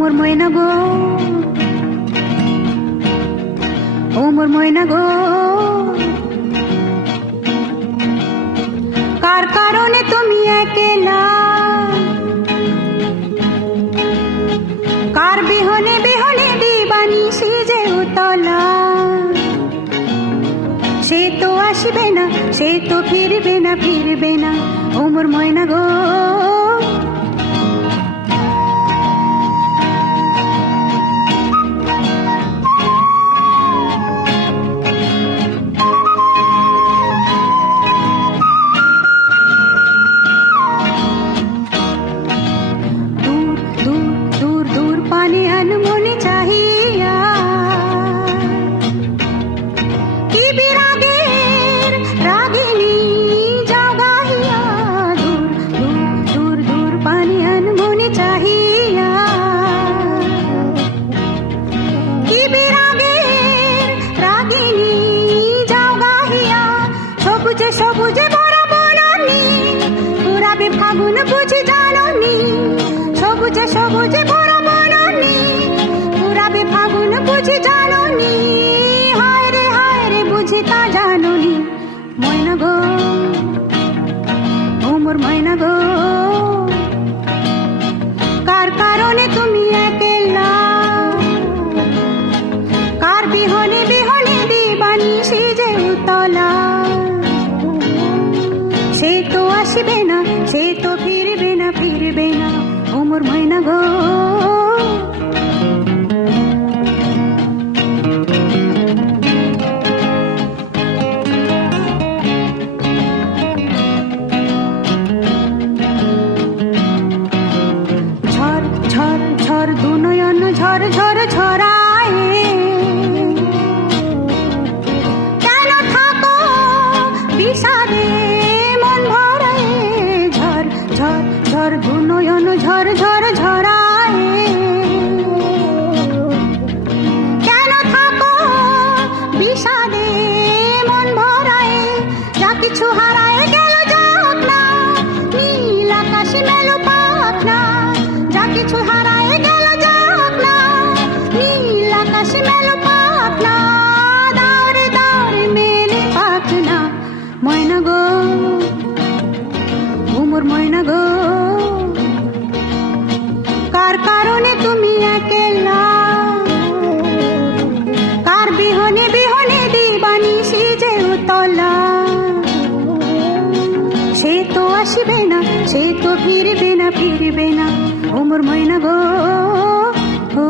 মোর ময়না গো, ও মোর ময়না গো, কার কারণে তুমি একলা, কার বিহনে বিহনে দিবানিশি যে উতলা। সে তো আসবে না, সে তো ফিরবে না, ফিরবে না, ও মোর ময়না গো। সবুজে ভরা বনানি পুরাবে ফাগুন বুঝি জাননি, সবুজে সবুজে ভরা বনানি পুরাবে ফাগুন বুঝি জাননি। হায় রে বুঝি তা জাননি, ময়না গো, ও মোর ময়না গো, কার কারণে তুমি একলা, কার বিহনে বিহনে দিবানিশি যে উতলা। সে তো আসবে না, সে তো ফিরবে না, ফিরবে না, ও মোর ময়না গো। ঝড় ঝড় ঝড় দু নয়ন ঝড় ঝড় ঝরায়, কেন থাকো বিষাদে ঝড় দু নয়ন ঝড় ঝড় ঝরায়, কেন থাকো বিষাদে মন ভরায়। যা কিছু হারায় গেল যাক না, নীল আকাশে মেলো পাখ না। যা কিছু হারায় গেল যাক না, নীল আকাশে মেলো পাখ না। দাওরে দাওরে মেলে পাখ না, ময়না গো, ও মোর ময়না গো, কার কারণে তুমি একলা, কার বিহনে বিহনে দিবানিশি যে উতলা। সে তো আসবে না, সে তো ফিরবে না, ফিরবে না, ও মোর ময়না গো। ও